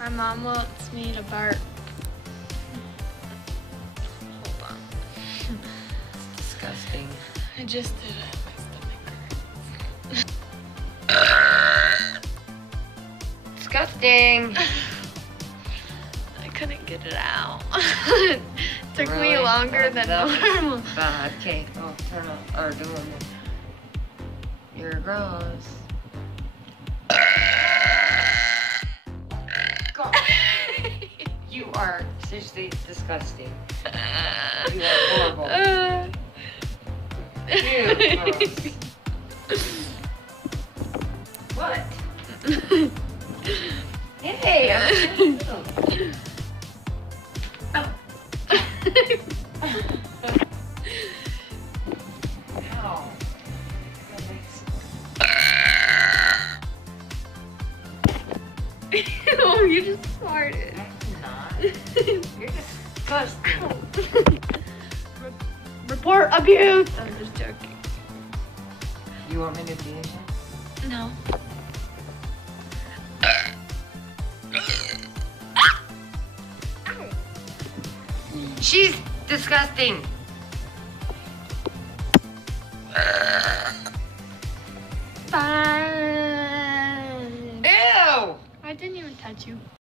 My mom wants me to burp. Hold on. It's disgusting. I just did it. Disgusting. I couldn't get it out. It took me Really? longer than normal. Bad. Okay. Oh, turn on. Or do one more. You're gross. God. You are seriously disgusting. You are horrible. Ew, gross. What? Hey, I'm oh. Ow. Oh, you just farted. I'm not. You're disgusting. Report abuse. I'm just joking. You want me to be again? No. She's disgusting.